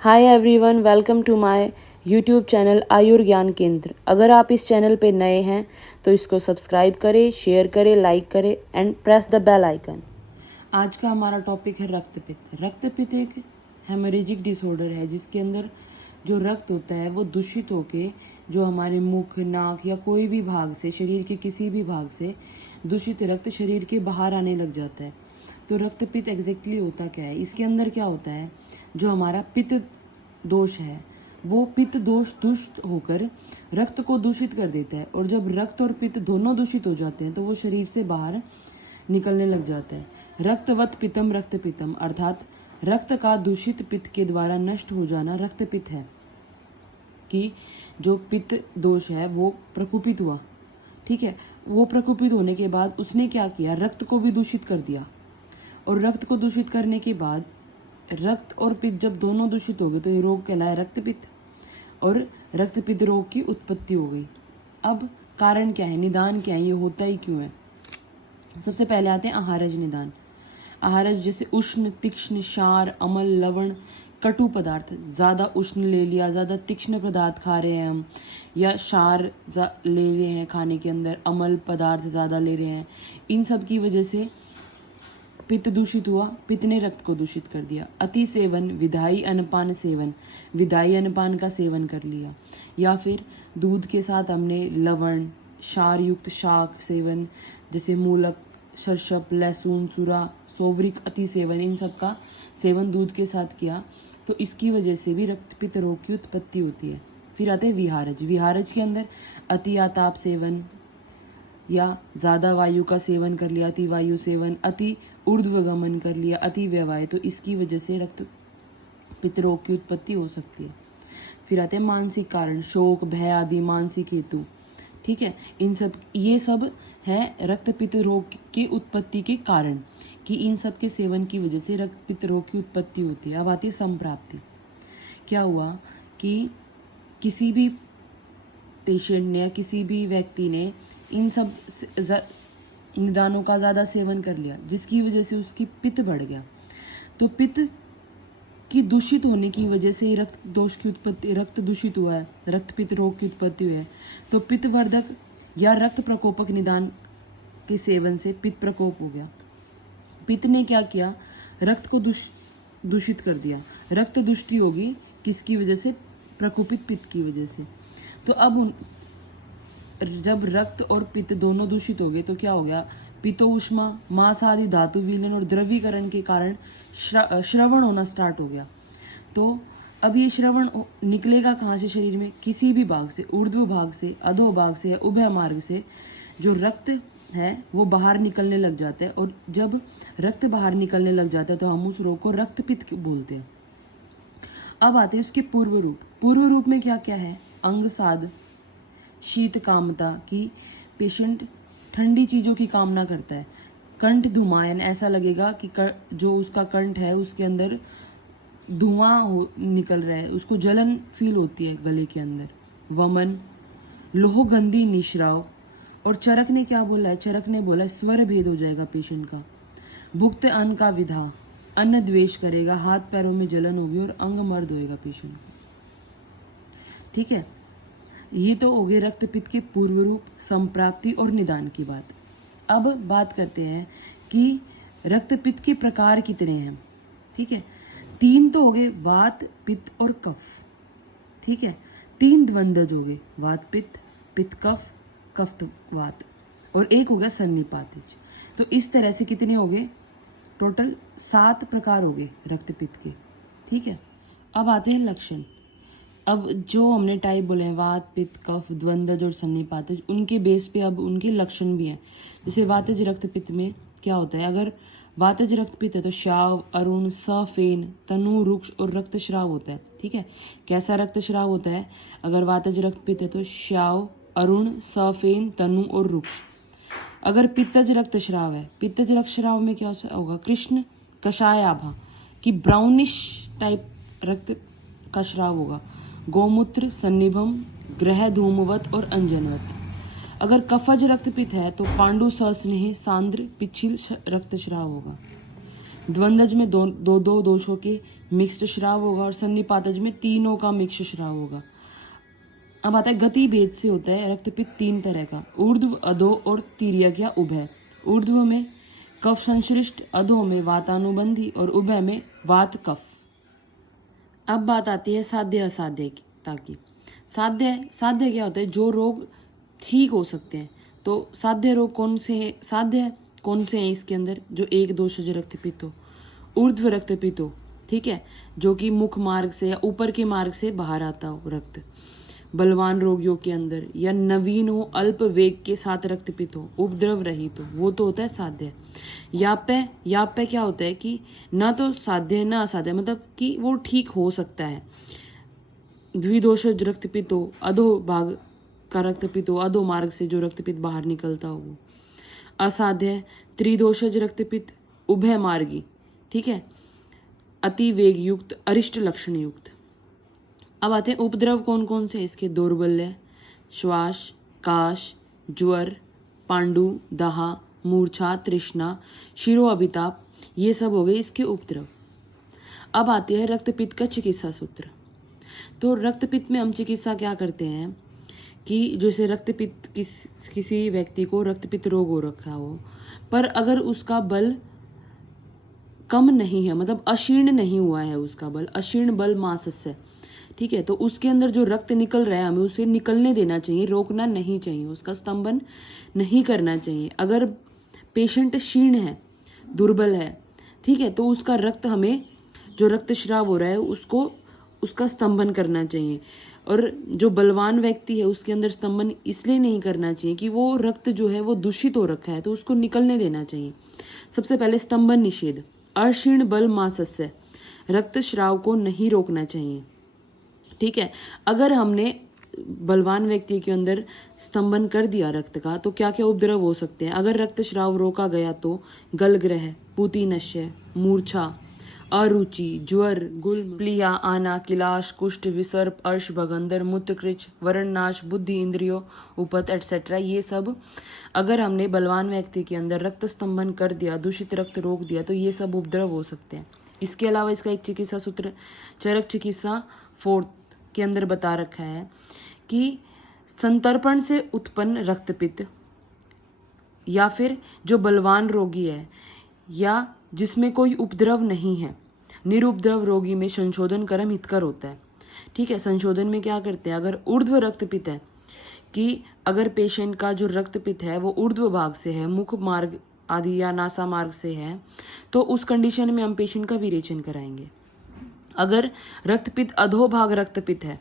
Hi everyone, welcome to my YouTube channel Ayur Gyan Kendra. अगर आप इस चैनल पे नए हैं तो इसको सब्सक्राइब करें, शेयर करें, लाइक करें and press the bell icon. आज का हमारा टॉपिक है रक्तपित्त। रक्तपित्त एक हेमरेजिक डिसऑर्डर है जिसके अंदर जो रक्त होता है वो दूषित होके जो हमारे मुख, नाक या कोई भी भाग से, शरीर के किसी भी भाग से दूषित रक्त शरीर के बाहर आने लग जाता है। तो रक्तपित्त एग्जैक्टली होता क्या है? इसके अंदर क्या होता है, जो हमारा पित्त दोष है वो पित्त दोष दुष्ट होकर रक्त को दूषित कर देता है, और जब रक्त और पित्त दोनों दूषित हो जाते हैं तो वो शरीर से बाहर निकलने लग जाता है। रक्तवत पित्तम रक्त पित्तम, अर्थात रक्त का दूषित पित्त के द्वारा नष्ट हो जाना रक्तपित्त है। कि जो पित्त दोष है वो प्रकोपित हुआ, ठीक है, वो प्रकोपित होने के बाद उसने क्या किया, रक्त को भी दूषित कर दिया, और रक्त को दूषित करने के बाद रक्त और पित्त जब दोनों दूषित हो गए तो ये रोग कहलाया रक्तपित्त, और रक्तपित्त रोग की उत्पत्ति हो गई। अब कारण क्या है, निदान क्या है, ये होता ही क्यों है? सबसे पहले आते हैं आहारज निदान। आहारज जैसे उष्ण, तीक्ष्ण, क्षार, अम्ल, लवण, कटु पदार्थ। ज़्यादा उष्ण ले लिया, ज़्यादा तीक्ष्ण पदार्थ खा रहे हैं हम, या क्षार ले रहे हैं खाने के अंदर, अम्ल पदार्थ ज़्यादा ले रहे हैं, इन सब की वजह से पित्त दूषित हुआ, पित्त ने रक्त को दूषित कर दिया। अति सेवन, विधायी अन्नपान सेवन, विधायी अन्नपान का सेवन कर लिया, या फिर दूध के साथ हमने लवण, क्षार युक्त शाक सेवन जैसे मूलक, सरसप, लहसुन, सूरा, सोवरिक अति सेवन, इन सब का सेवन दूध के साथ किया तो इसकी वजह से भी रक्तपित्त रोग की उत्पत्ति होती है। फिर आते हैं विहारज। विहारज के अंदर अति आताप सेवन, या ज़्यादा वायु का सेवन कर लिया, अति वायु सेवन, अति ऊर्ध्वगमन कर लिया, अति व्यवाय, तो इसकी वजह से रक्त पित्त रोग की उत्पत्ति हो सकती है। फिर आते हैं मानसिक कारण, शोक, भय आदि मानसिक हेतु, ठीक है, इन सब ये सब है रक्त पित्त रोग की उत्पत्ति के कारण, कि इन सब के सेवन की वजह से रक्त पित्त रोग की उत्पत्ति होती है। अब आती है संप्राप्ति। क्या हुआ कि किसी भी पेशेंट ने या किसी भी व्यक्ति ने इन सब निदानों का ज़्यादा सेवन कर लिया जिसकी वजह से उसकी पित्त बढ़ गया, तो पित्त की दूषित होने की वजह से रक्त दोष की उत्पत्ति, रक्त दूषित हुआ है, रक्त पित्त रोग की उत्पत्ति हुई है। तो पित्तवर्धक या रक्त प्रकोपक निदान के सेवन से पित्त प्रकोप हो गया। पित्त ने क्या किया, रक्त को दूषित कर दिया। रक्त दुष्टि होगी किसकी वजह से, प्रकोपित पित्त की वजह से। तो अब जब रक्त और पित्त दोनों दूषित हो गए तो क्या हो गया, पित्तो उष्मा, मांस आदि धातु विलीन और द्रवीकरण के कारण श्रवण होना स्टार्ट हो गया। तो अब ये श्रवण निकलेगा कहाँ से शरीर में, किसी भी भाग से, ऊर्ध्व भाग से, अधो भाग से या उभय मार्ग से जो रक्त है वो बाहर निकलने लग जाता है, और जब रक्त बाहर निकलने लग जाता है तो हम उस रोग को रक्तपित्त बोलते हैं। अब आते हैं उसके पूर्व रूप। पूर्व रूप में क्या क्या है, अंग साध, शीत कामता, की पेशेंट ठंडी चीज़ों की कामना करता है। कंठ धुमायन, ऐसा लगेगा कि जो उसका कंठ है उसके अंदर धुआं निकल रहा है, उसको जलन फील होती है गले के अंदर। वमन, लोहगंधी निश्राव, और चरक ने क्या बोला है, चरक ने बोला स्वर भेद हो जाएगा पेशेंट का। भुक्त अन्न का विधा, अन्न द्वेष करेगा, हाथ पैरों में जलन होगी और अंग मर्द होएगा पेशेंट का, ठीक है। ये तो हो गए रक्तपित्त के पूर्व रूप, संप्राप्ति और निदान की बात। अब बात करते हैं कि रक्तपित्त के प्रकार कितने हैं, ठीक है। 3 तो हो गए, वात, पित्त और कफ, ठीक है। 3 द्वंद्वज हो गए, वात पित्त, पित्त कफ, कफ वात, और एक हो गया सन्निपातिज। तो इस तरह से कितने हो गए, टोटल 7 प्रकार हो गए रक्तपित्त के, ठीक है। अब आते हैं लक्षण। अब जो हमने टाइप बोले हैं, वात, पित्त, कफ, द्वंद्वज और सन्निपातज, उनके बेस पे अब उनके लक्षण भी हैं। जैसे वातज रक्तपित्त में क्या होता है, अगर वातज रक्तपित्त है तो श्राव, अरुण, सफेन, तनु, रुक्ष और रक्तस्राव होता है, ठीक है। कैसा रक्तस्राव होता है, अगर वातज रक्तपित्त है तो श्राव, अरुण, सफेन, तनु और रुक्ष। अगर पित्तज रक्तस्राव है, पित्तज रक्तस्राव में क्या होगा, कृष्ण कषाय आभा, कि ब्राउनिश टाइप रक्त का स्राव होगा। गोमूत्र, सन्निभम, ग्रह धूमवत और अंजनवत। अगर कफज रक्तपित्त है तो पांडु सस्नेह, सांद्र, पिछिल रक्तस्राव होगा। द्वंद्वज में दो दोषों के मिक्स्ड श्राव होगा और सन्निपातज में तीनों का मिक्स श्राव होगा। अब आता है गति भेद से होता है रक्तपित्त 3 तरह का, ऊर्ध्व, अधो और तिर्यक या उभय। ऊर्ध्व में कफ संश्लिष्ट, अधो में वातानुबंधी और उभय में वात कफ। अब बात आती है साध्य असाध्यता की। साध्य क्या होता है? जो रोग ठीक हो सकते हैं। तो साध्य रोग कौन से हैं? साध्य कौन से हैं इसके अंदर? जो 1 दोषज रक्तपित्त हो, ऊर्ध्व रक्तपित्त हो, ठीक है, जो कि मुख मार्ग से या ऊपर के मार्ग से बाहर आता हो रक्त, बलवान रोगियों के अंदर, या नवीन हो, अल्प वेग के साथ रक्तपित्त हो, उपद्रव रहित हो, वो तो होता है साध्य। याप्य क्या होता है कि ना तो साध्य है ना असाध्य, मतलब कि वो ठीक हो सकता है। द्विदोषज रक्तपित्त हो, अधो भाग का रक्तपित्त हो, अधो मार्ग से जो रक्तपित्त बाहर निकलता हो वो असाध्य। त्रिदोषज रक्तपित्त, उभय मार्गी, ठीक है, अति वेग युक्त, अरिष्ट लक्षण युक्त। अब आते हैं उपद्रव कौन कौन से इसके? दौर्बल्य, श्वास, काश, ज्वर, पांडु, दाह, मूर्छा, तृष्णा, शिरो अभिताप, ये सब हो गए इसके उपद्रव। अब आती है रक्तपित्त का चिकित्सा सूत्र। तो रक्तपित्त में हम चिकित्सा क्या करते हैं कि जैसे रक्तपित्त किसी व्यक्ति को रक्तपित्त रोग हो रखा हो, पर अगर उसका बल कम नहीं है, मतलब अशीर्ण नहीं हुआ है उसका बल, अशीर्ण बल मासस्य, ठीक है, तो उसके अंदर जो रक्त निकल रहा है हमें उसे निकलने देना चाहिए, रोकना नहीं चाहिए, उसका स्तंभन नहीं करना चाहिए। अगर पेशेंट क्षीण है, दुर्बल है, ठीक है, तो उसका रक्त हमें, जो रक्तस्राव हो रहा है उसको, उसका स्तंभन करना चाहिए। और जो बलवान व्यक्ति है उसके अंदर स्तंभन इसलिए नहीं करना चाहिए कि वो रक्त जो है वो दूषित हो रखा है, तो उसको निकलने देना चाहिए। सबसे पहले स्तंभन निषेध, अक्षीण बल मासस्य, रक्तस्राव को नहीं रोकना चाहिए, ठीक है। अगर हमने बलवान व्यक्ति के अंदर स्तंभन कर दिया रक्त का, तो क्या क्या उपद्रव हो सकते हैं? अगर रक्तस्राव रोका गया तो गलग्रह, पूतिनश्य, मूर्छा, अरुचि, ज्वर, गुल्म, प्लिया, आना, किलाश, कुष्ठ, विसर्प, अर्श, भगंदर, मूत्रकृच, वरणनाश, बुद्धि इंद्रियों, उपत एटसेट्रा, ये सब अगर हमने बलवान व्यक्ति के अंदर रक्त स्तंभन कर दिया, दूषित रक्त रोक दिया, तो ये सब उपद्रव हो सकते हैं। इसके अलावा इसका एक चिकित्सा सूत्र चरक चिकित्सा 4 के अंदर बता रखा है कि संतर्पण से उत्पन्न रक्तपित्त, या फिर जो बलवान रोगी है या जिसमें कोई उपद्रव नहीं है, निरुपद्रव रोगी में संशोधन कर्म हितकर होता है, ठीक है। संशोधन में क्या करते हैं? अगर ऊर्ध्व रक्तपित्त है, कि अगर पेशेंट का जो रक्तपित्त है वो ऊर्ध्व भाग से है, मुख मार्ग आदि या नासा मार्ग से है, तो उस कंडीशन में हम पेशेंट का विरेचन कराएंगे। अगर रक्तपित्त अधोभाग रक्तपित्त है,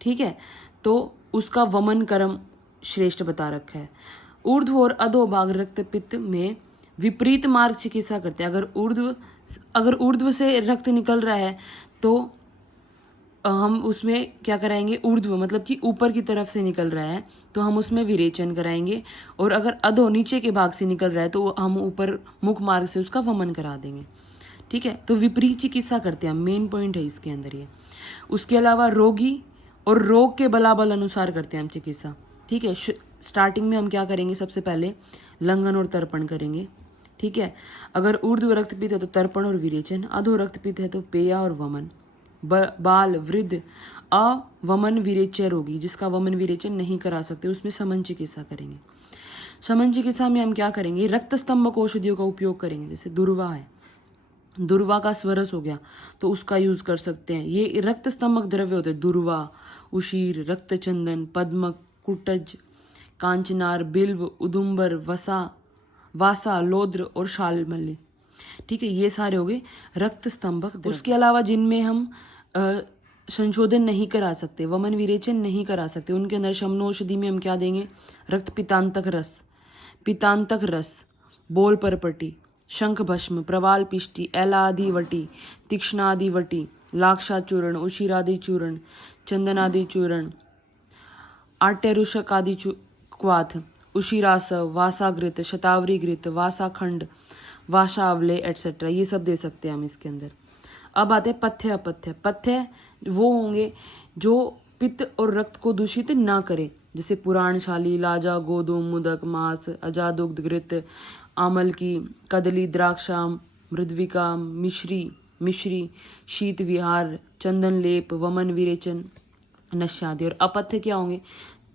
ठीक है, तो उसका वमन कर्म श्रेष्ठ बता रखा है। ऊर्ध्व और अधोभाग रक्तपित्त में विपरीत मार्ग चिकित्सा करते हैं। अगर ऊर्ध्व से रक्त निकल रहा है तो हम उसमें क्या कराएंगे? ऊर्ध्व मतलब कि ऊपर की तरफ से निकल रहा है तो हम उसमें विरेचन कराएंगे, और अगर अधो नीचे के भाग से निकल रहा है तो हम ऊपर मुख मार्ग से उसका वमन करा देंगे, ठीक है। तो विपरीत चिकित्सा करते हैं, मेन पॉइंट है इसके अंदर ये। उसके अलावा रोगी और रोग के बलाबल अनुसार करते हैं हम चिकित्सा, ठीक है। स्टार्टिंग में हम क्या करेंगे? सबसे पहले लंघन और तर्पण करेंगे, ठीक है। अगर ऊर्ध्व रक्तपित्त है तो तर्पण और विरेचन, अधो रक्तपित्त है तो पेया और वमन। बाल, वृद्ध, अवमन विरेच्य रोगी जिसका वमन विरेचन नहीं करा सकते, उसमें समन चिकित्सा करेंगे। समन चिकित्सा में हम क्या करेंगे? रक्त स्तंभक औषधियों का उपयोग करेंगे। जैसे दुर्वा है, दुर्वा का स्वरस हो गया तो उसका यूज कर सकते हैं। ये रक्त स्तंभक द्रव्य होते हैं, दुर्वा, उशीर, रक्तचंदन, पद्मक, कुटज, कांचनार, बिल्व, उदुम्बर, वासा, लोद्र और शालमल्ली, ठीक है। ये सारे हो गए रक्त स्तंभक। उसके अलावा जिनमें हम संशोधन नहीं करा सकते, वमन विरेचन नहीं करा सकते, उनके अंदर शमनौषधि में हम क्या देंगे? रक्त पितांतक रस, बोल परपटी, शंख भस्म, प्रवाल पिष्टि, एलादि वटी, तीक्ष्णादि वटी, लाक्षा चूर्ण, उशिरादि चूर्ण, चंदनादि चूर्ण, आट्यरुषक आदि क्वाथ, उशिरास, वासाघृत, शतावरी घृत, वासाखंड, वाशावले एटसेट्रा, ये सब दे सकते हैं हम इसके अंदर। अब आते हैं पथ्य अपथ्य। पथ्य वो होंगे जो पित्त और रक्त को दूषित ना करे, जैसे पुराणशाली, लाजा, गोदुम, मुदक, मांस, अजादुग्ध घृत, आमल की, कदली, द्राक्षा, मृद्विका, मिश्री, मिश्री, शीत विहार, चंदन लेप, वमन विरेचन, नश्यादि। और अपथ्य क्या होंगे?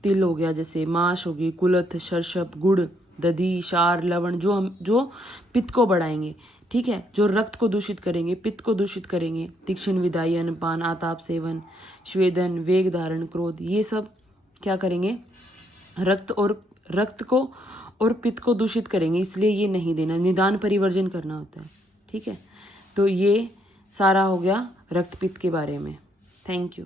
तिल हो गया, जैसे माश होगी, कुलथ, शर्षप, गुड़, दधी, शार, लवण, जो पित्त को बढ़ाएंगे, ठीक है, जो रक्त को दूषित करेंगे, पित्त को दूषित करेंगे। तीक्ष्ण विदाई, अनपान, आताप सेवन, स्वेदन, वेग धारण, क्रोध, ये सब क्या करेंगे? रक्त को और पित्त को दूषित करेंगे, इसलिए ये नहीं देना। निदान परिवर्जन करना होता है, ठीक है। तो ये सारा हो गया रक्त पित्त के बारे में। Thank you.